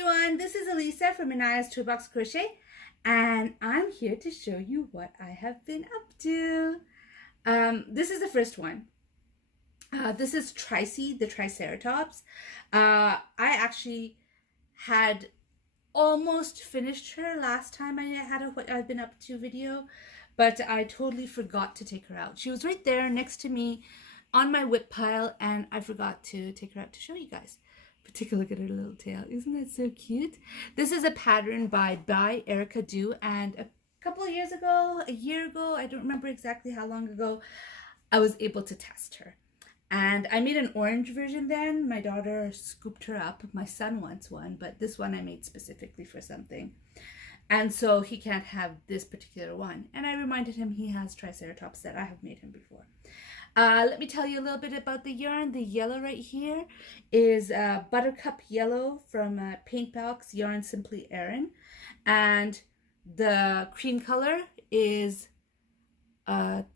everyone, this is Elisa from Anaya's Toolbox Crochet, and I'm here to show you what I have been up to. This is the first one. This is Tricey, the Triceratops. I actually had almost finished her last time I had a what I've been up to video, but I totally forgot to take her out. She was right there next to me on my whip pile, and I forgot to take her out to show you guys. But take a look at her little tail. Isn't that so cute? This is a pattern by Erica Du, and a couple of years ago, a year ago, I don't remember exactly how long ago, I was able to test her. And I made an orange version then. My daughter scooped her up. My son wants one, but this one I made specifically for something. And so he can't have this particular one. And I reminded him he has Triceratops that I have made him before. Let me tell you a little bit about the yarn. The yellow right here is Buttercup Yellow from Paintbox Yarn Simply Erin. And the cream color is, what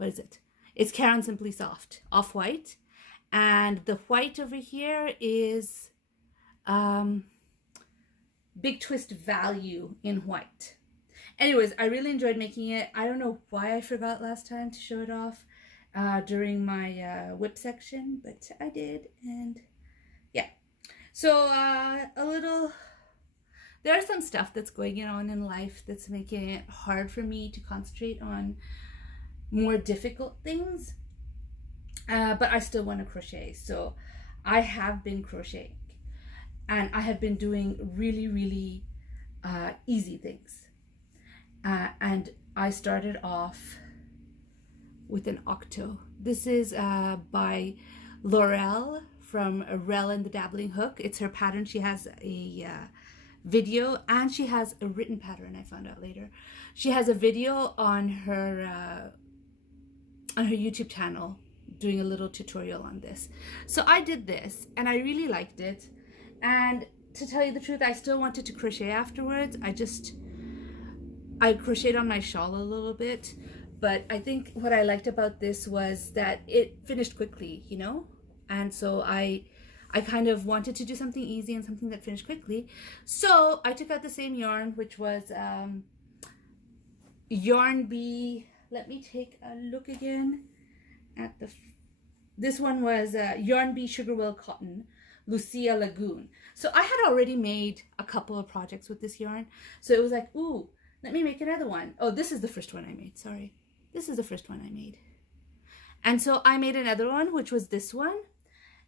is it? It's Caron Simply Soft, off-white. And the white over here is Big Twist Value in white. Anyways, I really enjoyed making it. I don't know why I forgot last time to show it off during my whip section, but I did. And yeah, so there's some stuff that's going on in life that's making it hard for me to concentrate on more difficult things, but I still want to crochet. So I have been crocheting, and I have been doing really easy things, and I started off with an Octo. This is by Laurel from Rel and the Dabbling Hook. It's her pattern. She has a video, and she has a written pattern. I found out later. She has a video on her YouTube channel doing a little tutorial on this. So I did this, and I really liked it. And to tell you the truth, I still wanted to crochet afterwards. I crocheted on my shawl a little bit, but I think what I liked about this was that it finished quickly, you know? And so I kind of wanted to do something easy and something that finished quickly. So I took out the same yarn, which was Yarn Bee. Let me take a look again at this one was Yarn Bee Sugarwell Cotton, Lucia Lagoon. So I had already made a couple of projects with this yarn. So it was like, ooh, let me make another one. Oh, this is the first one I made, sorry. This is the first one I made. And so I made another one, which was this one.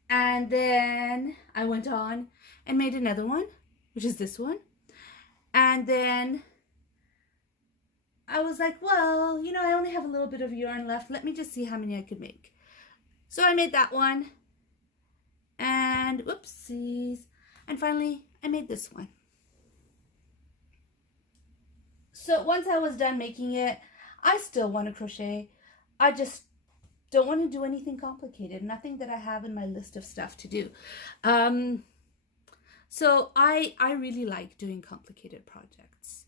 And then I went on and made another one, which is this one. And then I was like, well, you know, I only have a little bit of yarn left. Let me just see how many I could make. So I made that one. And whoopsies. And finally, I made this one. So once I was done making it, I still want to crochet. I just don't want to do anything complicated. Nothing that I have in my list of stuff to do. So I really like doing complicated projects.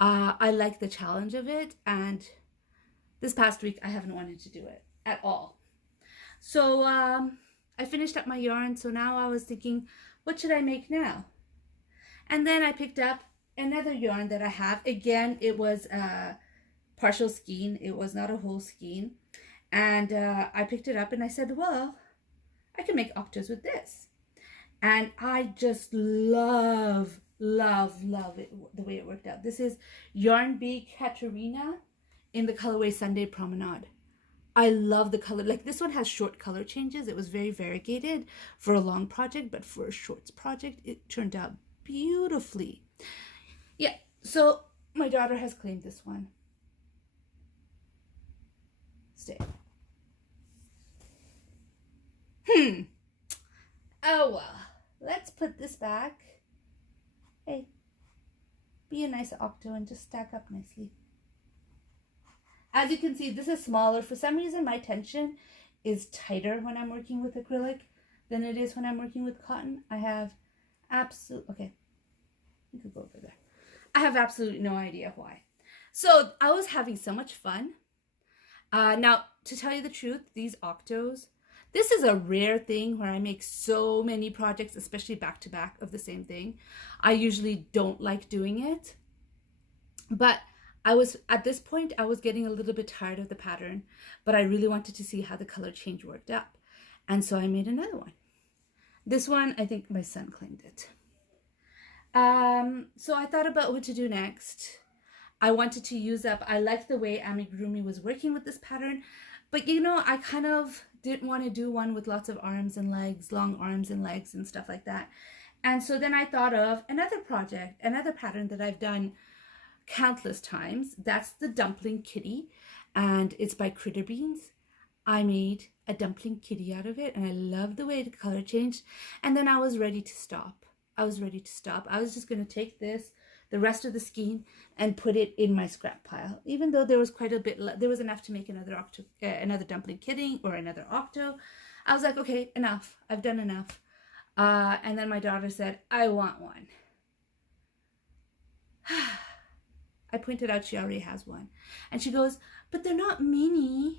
I like the challenge of it, and this past week I haven't wanted to do it at all. So I finished up my yarn, so now I was thinking, what should I make now? And then I picked up another yarn that I have. Again, it was partial skein. It was not a whole skein. And I picked it up and I said, well, I can make Octos with this. And I just love it, the way it worked out. This is Yarn Bee Katerina in the colorway Sunday Promenade. I love the color. Like, this one has short color changes. It was very variegated for a long project, but for a short project, it turned out beautifully. Yeah, so my daughter has claimed this one. Stay. Oh well, let's put this back. Hey, be a nice Octo and just stack up nicely. As you can see, this is smaller. For some reason, my tension is tighter when I'm working with acrylic than it is when I'm working with cotton. I have okay, you could go over there. I have absolutely no idea why. So I was having so much fun. Now, to tell you the truth, these Octos, This is a rare thing where I make so many projects, especially back to back of the same thing. I usually don't like doing it, but at this point, I was getting a little bit tired of the pattern, but I really wanted to see how the color change worked out. And so I made another one. This one, I think my son claimed it. So I thought about what to do next. I wanted to use up, I liked the way Amigurumi was working with this pattern, but you know, I kind of didn't want to do one with lots of arms and legs, long arms and legs and stuff like that. And so then I thought of another project, another pattern that I've done countless times. That's the dumpling kitty, and it's by Critter Beans. I made a dumpling kitty out of it, and I love the way the color changed. And then I was ready to stop. I was just going to take this, the rest of the skein, and put it in my scrap pile. Even though there was quite a bit, there was enough to make another dumpling kitty or another octo. I was like, okay, enough. I've done enough. And then my daughter said, I want one. I pointed out she already has one. And she goes, but they're not mini.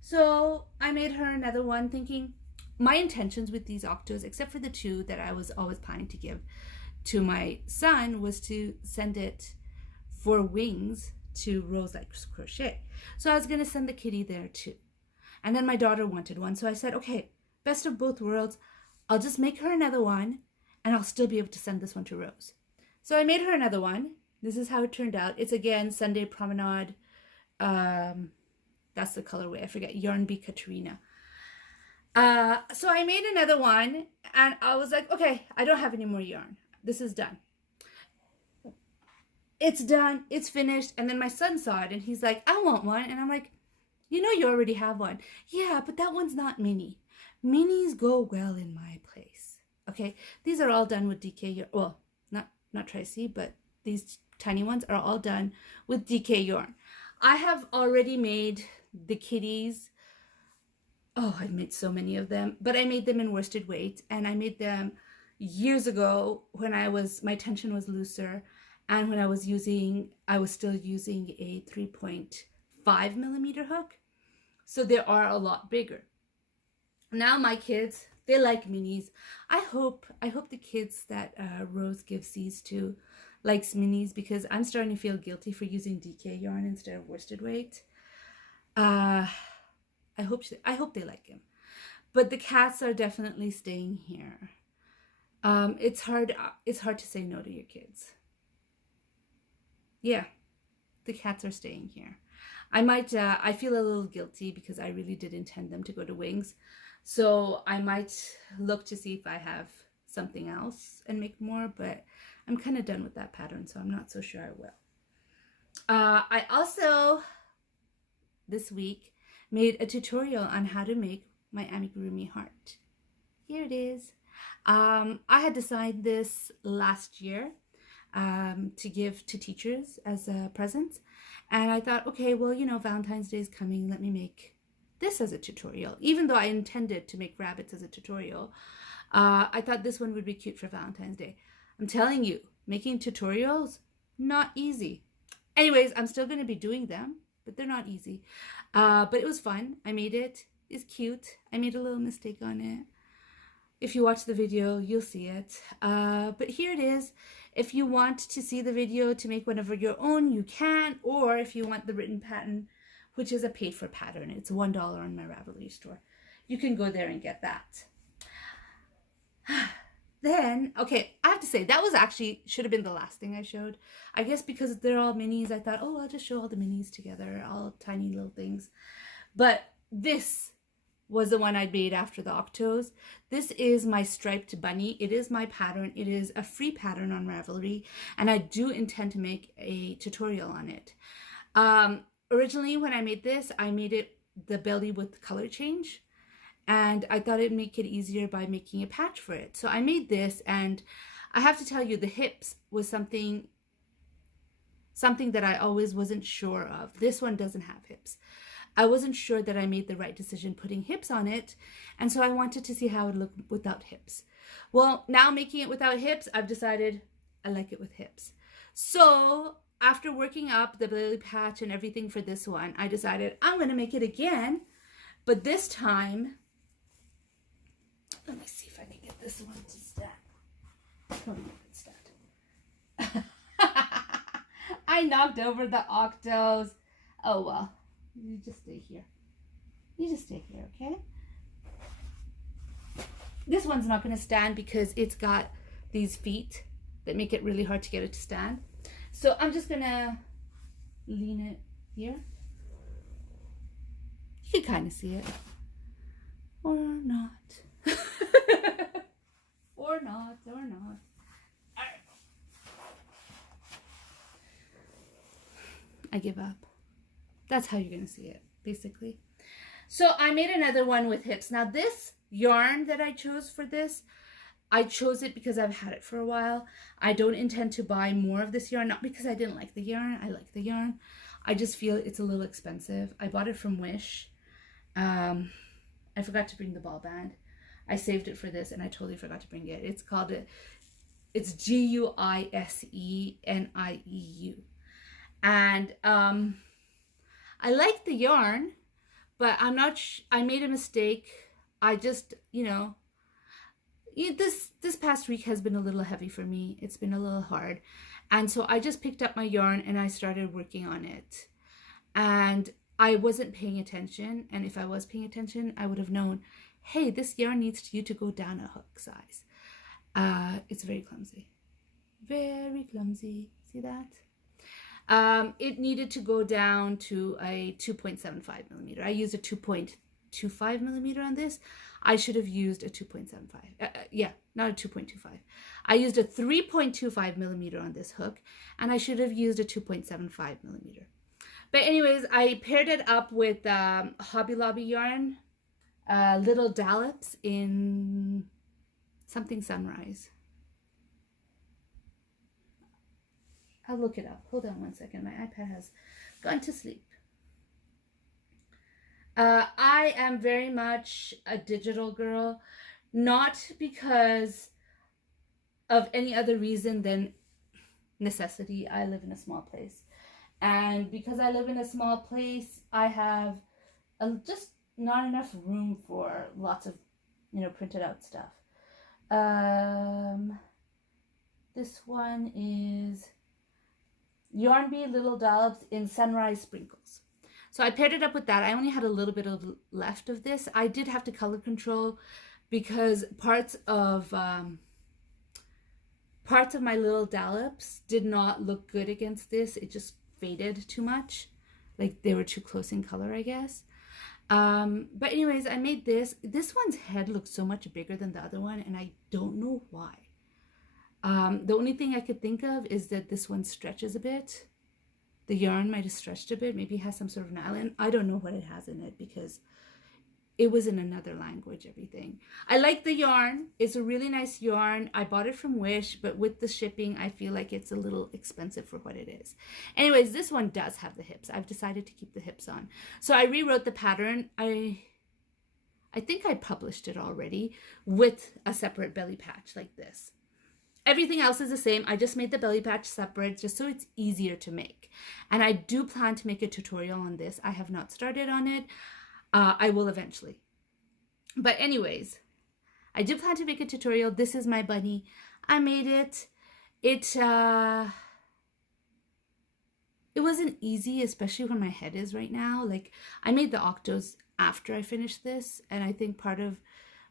So I made her another one, thinking my intentions with these octos, except for the two that I was always planning to give to my son, was to send it for wings to Rose Likes Crochet. So I was going to send the kitty there too. And then my daughter wanted one. So I said, okay, best of both worlds. I'll just make her another one, and I'll still be able to send this one to Rose. So I made her another one. This is how it turned out. It's again Sunday Promenade. That's the colorway. I forget. Yarn Bee Katrina. So I made another one, and I was like, okay, I don't have any more yarn. This is done. It's done. It's finished. And then my son saw it, and he's like, I want one. And I'm like, you know, you already have one. Yeah, but that one's not mini. Minis go well in my place. Okay, these are all done with DK yarn. Well, not Tracy, but these tiny ones are all done with DK yarn. I have already made the kitties. Oh, I've made so many of them, but I made them in worsted weight, and I made them years ago when my tension was looser, and when I was still using a 3.5 millimeter hook. So they are a lot bigger. Now my kids, they like minis. I hope the kids that Rose gives these to likes minis, because I'm starting to feel guilty for using DK yarn instead of worsted weight. I hope they like him. But the cats are definitely staying here. It's hard to say no to your kids. Yeah, the cats are staying here. I feel a little guilty because I really did intend them to go to wings. So I might look to see if I have something else and make more, but I'm kind of done with that pattern, so I'm not so sure I will. I also, this week, made a tutorial on how to make my amigurumi heart. Here it is. I had designed this last year to give to teachers as a present. And I thought, okay, well, you know, Valentine's Day is coming. Let me make this as a tutorial. Even though I intended to make rabbits as a tutorial, I thought this one would be cute for Valentine's Day. I'm telling you, making tutorials, not easy. Anyways, I'm still going to be doing them, but they're not easy. But it was fun. I made it. It's cute. I made a little mistake on it. If you watch the video, you'll see it. But here it is. If you want to see the video to make one of your own, you can. Or if you want the written pattern, which is a paid-for pattern, it's $1 on my Ravelry store. You can go there and get that. Then, okay, I have to say, that was actually, should have been the last thing I showed. I guess because they're all minis, I thought, oh, I'll just show all the minis together, all tiny little things. But this was the one I made after the Octos. This is my striped bunny. It is my pattern. It is a free pattern on Ravelry, and I do intend to make a tutorial on it. Originally, when I made this, I made it the belly with color change, and I thought it'd make it easier by making a patch for it. So I made this, and I have to tell you, the hips was something that I always wasn't sure of. This one doesn't have hips. I wasn't sure that I made the right decision putting hips on it, and so I wanted to see how it would look without hips. Well, now making it without hips, I've decided I like it with hips. So after working up the belly patch and everything for this one, I decided I'm going to make it again, but this time probably a good start. I knocked over the Octos. Oh well, you just stay here. You just stay here, okay? This one's not going to stand because it's got these feet that make it really hard to get it to stand. So I'm just going to lean it here. You can kind of see it. Or not. Or not. Alright. I give up. That's how you're going to see it, basically. So I made another one with hips. Now this yarn that I chose for this, I chose it because I've had it for a while. I don't intend to buy more of this yarn, not because I didn't like the yarn. I like the yarn. I just feel it's a little expensive. I bought it from Wish. I forgot to bring the ball band. I saved it for this and I totally forgot to bring it. It's called it's Guisenieu. And I like the yarn, but I'm not I made a mistake. I just, this past week has been a little heavy for me. It's been a little hard. And so I just picked up my yarn and I started working on it. And I wasn't paying attention. And if I was paying attention, I would have known, hey, this yarn needs you to go down a hook size. It's very clumsy. Very clumsy. See that? It needed to go down to a 2.75 millimeter. I used a 2.25 millimeter on this. I should have used a 2.75. Yeah, not a 2.25. I used a 3.25 millimeter on this hook, and I should have used a 2.75 millimeter. But anyways, I paired it up with Hobby Lobby yarn, Little Dollops in something Sunrise. I'll look it up. Hold on one second. My iPad has gone to sleep. I am very much a digital girl, not because of any other reason than necessity. I live in a small place. And because I live in a small place, I have just not enough room for lots of, printed out stuff. This one is Yarn Bee Little Dollops in Sunrise Sprinkles. So I paired it up with that. I only had a little bit of left of this. I did have to color control because parts of my Little Dollops did not look good against this. It just faded too much. Like they were too close in color, I guess. But anyways, I made this. This one's head looks so much bigger than the other one, and I don't know why. The only thing I could think of is that this one stretches a bit. The yarn might have stretched a bit. Maybe it has some sort of nylon. I don't know what it has in it because it was in another language, everything. I like the yarn. It's a really nice yarn. I bought it from Wish, but with the shipping, I feel like it's a little expensive for what it is. Anyways, this one does have the hips. I've decided to keep the hips on. So I rewrote the pattern. I think I published it already with a separate belly patch like this. Everything else is the same. I just made the belly patch separate just so it's easier to make. And I do plan to make a tutorial on this. I have not started on it. I will eventually. But anyways, I do plan to make a tutorial. This is my bunny. I made it. It wasn't easy, especially when my head is right now. Like, I made the Octos after I finished this. And I think part of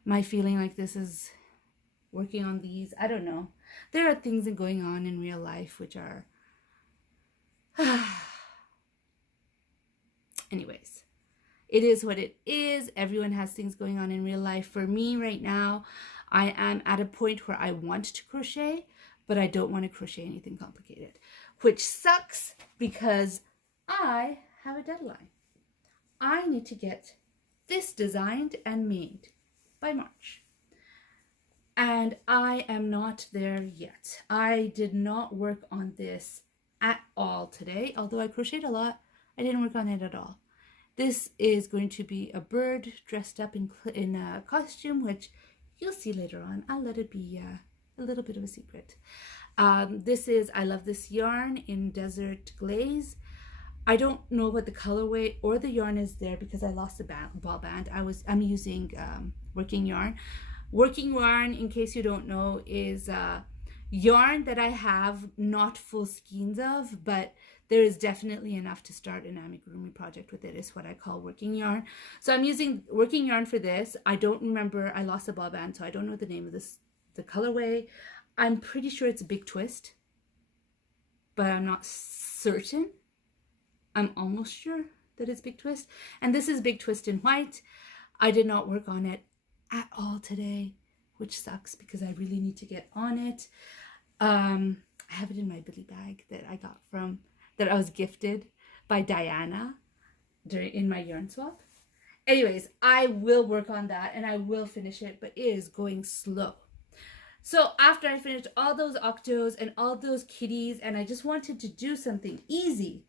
my feeling like this is working on these. I don't know. There are things going on in real life which are... Anyways, it is what it is. Everyone has things going on in real life. For me right now, I am at a point where I want to crochet, but I don't want to crochet anything complicated, which sucks because I have a deadline. I need to get this designed and made by March. And I am not there yet. I did not work on this at all today. Although I crocheted a lot, I didn't work on it at all. This is going to be a bird dressed up in a costume, which you'll see later on. I'll let it be a little bit of a secret. This is, I love this yarn in Desert Glaze. I don't know what the colorway or the yarn is there because I lost the ball band. I'm using working yarn. Working yarn, in case you don't know, is yarn that I have not full skeins of, but there is definitely enough to start an amigurumi project with it. Is what I call working yarn. So I'm using working yarn for this. I don't remember, I lost the ball band, so I don't know the name of this, the colorway. I'm pretty sure it's a Big Twist, but I'm not certain. I'm almost sure that it's Big Twist. And this is Big Twist in white. I did not work on it at all today, which sucks because I really need to get on it. I have it in my Billy bag that I got from, that I was gifted by Diana in my yarn swap. Anyways, I will work on that and I will finish it, but it is going slow. So after I finished all those Octos and all those kitties, and I just wanted to do something easy,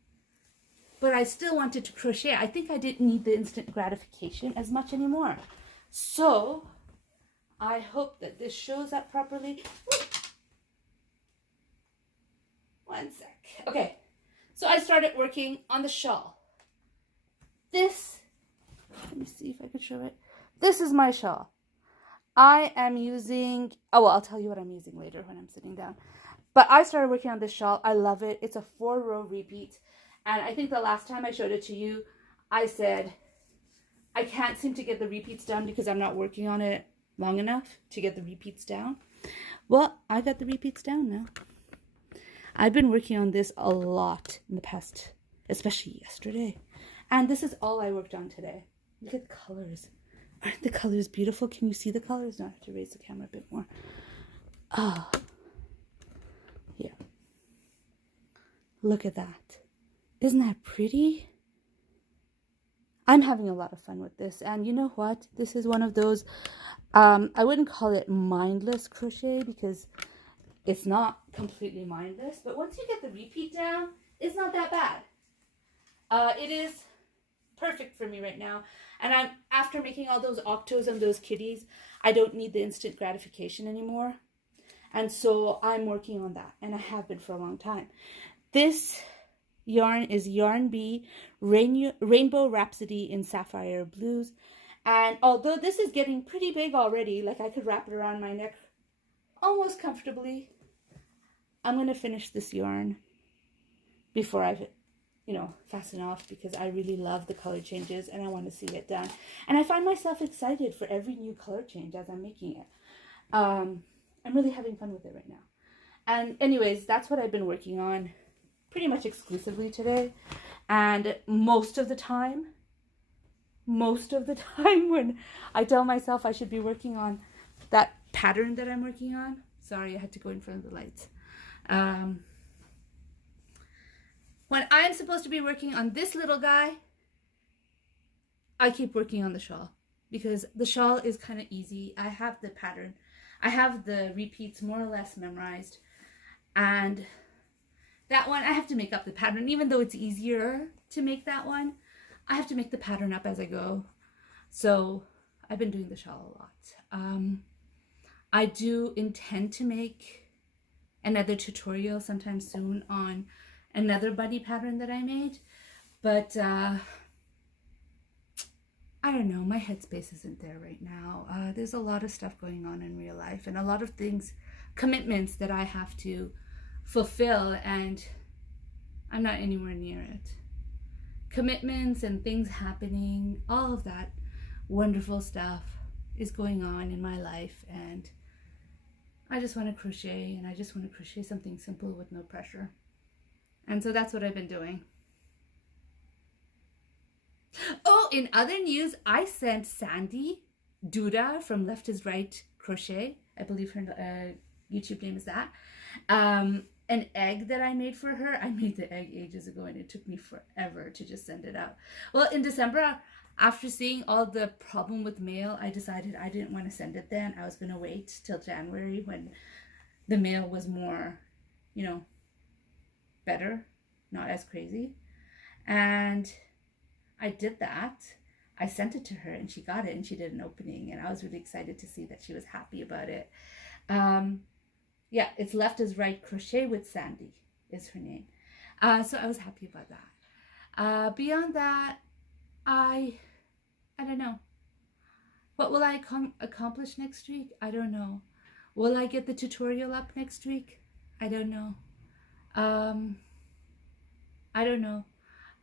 but I still wanted to crochet. I think I didn't need the instant gratification as much anymore. So I hope that this shows up properly. One sec. Okay, so I started working on the shawl. This, let me see if I can show it. This is my shawl. I am using, oh, well, I'll tell you what I'm using later when I'm sitting down. But I started working on this shawl. I love it. It's a 4-row repeat. And I think the last time I showed it to you, I said, I can't seem to get the repeats down because I'm not working on it long enough to get the repeats down. Well, I got the repeats down now. I've been working on this a lot in the past, especially yesterday. And this is all I worked on today. Look at the colors. Aren't the colors beautiful? Can you see the colors? No, I have to raise the camera a bit more. Oh, yeah. Look at that. Isn't that pretty? I'm having a lot of fun with this. And you know what? This is one of those, I wouldn't call it mindless crochet because it's not completely mindless. But once you get the repeat down, it's not that bad. It is perfect for me right now. And after making all those Octos and those kitties, I don't need the instant gratification anymore. And so I'm working on that. And I have been for a long time. This yarn is Yarn Bee Rainbow Rhapsody in Sapphire Blues. And although this is getting pretty big already, like I could wrap it around my neck almost comfortably, I'm going to finish this yarn before I, fasten off because I really love the color changes and I want to see it done. And I find myself excited for every new color change as I'm making it. I'm really having fun with it right now. And anyways, that's what I've been working on pretty much exclusively today. And most of the time when I tell myself I should be working on that pattern that I'm working on, sorry, I had to go in front of the lights. When I'm supposed to be working on this little guy, I keep working on the shawl because the shawl is kind of easy. I have the pattern. I have the repeats more or less memorized. And that one, I have to make up the pattern. Even though it's easier to make that one, I have to make the pattern up as I go. So I've been doing the shawl a lot. I do intend to make another tutorial sometime soon on another bunny pattern that I made, but I don't know, my headspace isn't there right now. There's a lot of stuff going on in real life and a lot of things, commitments that I have to fulfill, and I'm not anywhere near it. Commitments and things happening, all of that wonderful stuff is going on in my life, and I just want to crochet, and I just want to crochet something simple with no pressure. And so that's what I've been doing. Oh, in other news, I sent Sandy Duda from Left is Right Crochet, I believe her YouTube name is that, an egg that I made for her. I made the egg ages ago and it took me forever to just send it out. Well, in December, after seeing all the problem with mail, I decided I didn't want to send it then. I was going to wait till January when the mail was more, better, not as crazy. And I did that. I sent it to her and she got it and she did an opening and I was really excited to see that she was happy about it. Yeah, it's Left is Right Crochet with Sandy is her name. So I was happy about that. Beyond that, I don't know. What will I accomplish next week? I don't know. Will I get the tutorial up next week? I don't know. I don't know.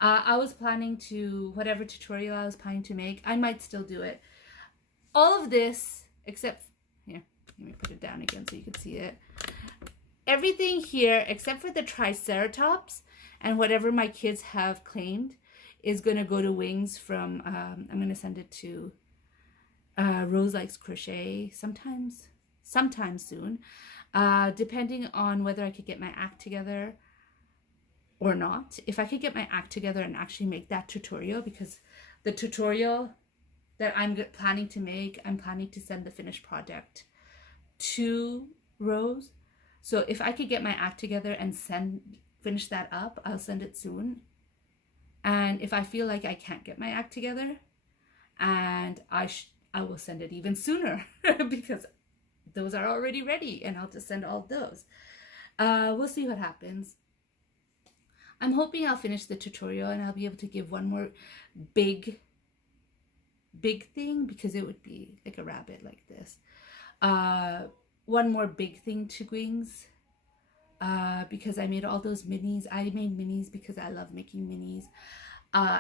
I was planning to, whatever tutorial I was planning to make, I might still do it. All of this, except, here, let me put it down again so you can see it. Everything here, except for the Triceratops and whatever my kids have claimed, is going to go to Wings from, I'm going to send it to Rose Likes Crochet sometime soon, depending on whether I could get my act together or not. If I could get my act together and actually make that tutorial, because the tutorial that I'm planning to make, I'm planning to send the finished project to Rose. So if I could get my act together and finish that up, I'll send it soon. And if I feel like I can't get my act together, and I will send it even sooner because those are already ready, and I'll just send all of those. We'll see what happens. I'm hoping I'll finish the tutorial and I'll be able to give one more big thing, because it would be like a rabbit like this. One more big thing to Wings, because I made all those minis. I made minis because I love making minis,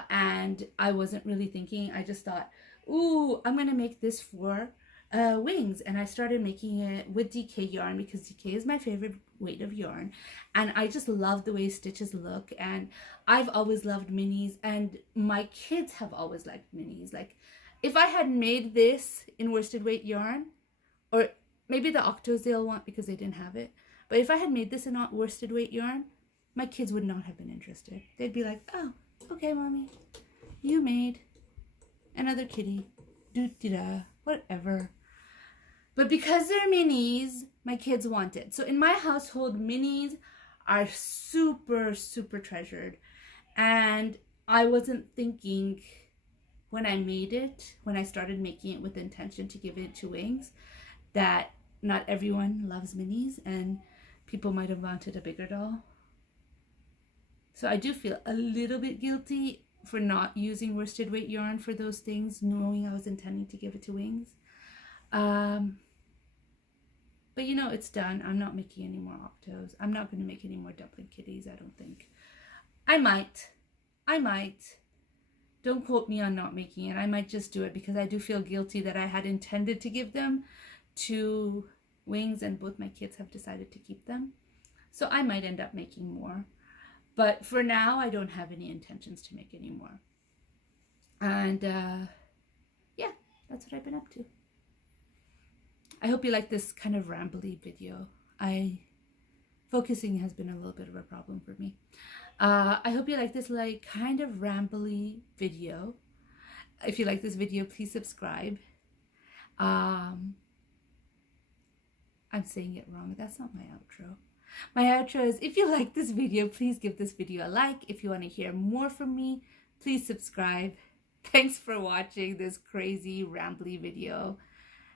and I wasn't really thinking. I just thought, ooh, I'm gonna make this for Wings, and I started making it with DK yarn because DK is my favorite weight of yarn, and I just love the way stitches look, and I've always loved minis, and my kids have always liked minis. Like, if I had made this in worsted weight yarn, or maybe the Octos they'll want because they didn't have it, but if I had made this in worsted weight yarn, my kids would not have been interested. They'd be like, oh, okay, mommy, you made another kitty, doo-dee-da, whatever. But because they're minis, my kids want it. So in my household, minis are super, super treasured. And I wasn't thinking when I made it, when I started making it with the intention to give it to Wings, that not everyone loves minis and people might have wanted a bigger doll. So I do feel a little bit guilty for not using worsted weight yarn for those things, knowing I was intending to give it to Wings. But you know, it's done. I'm not making any more Octos. I'm not going to make any more dumpling kitties, I don't think. I might. Don't quote me on not making it. I might just do it because I do feel guilty that I had intended to give them to Wings, and both my kids have decided to keep them. So I might end up making more. But for now, I don't have any intentions to make any more. And yeah, that's what I've been up to. I hope you like this kind of rambly video. Focusing has been a little bit of a problem for me. I hope you like this like kind of rambly video. If you like this video, please subscribe. I'm saying it wrong. That's not my outro. My outro is, if you like this video, please give this video a like. If you want to hear more from me, please subscribe. Thanks for watching this crazy rambly video.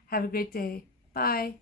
Have a great day. Bye.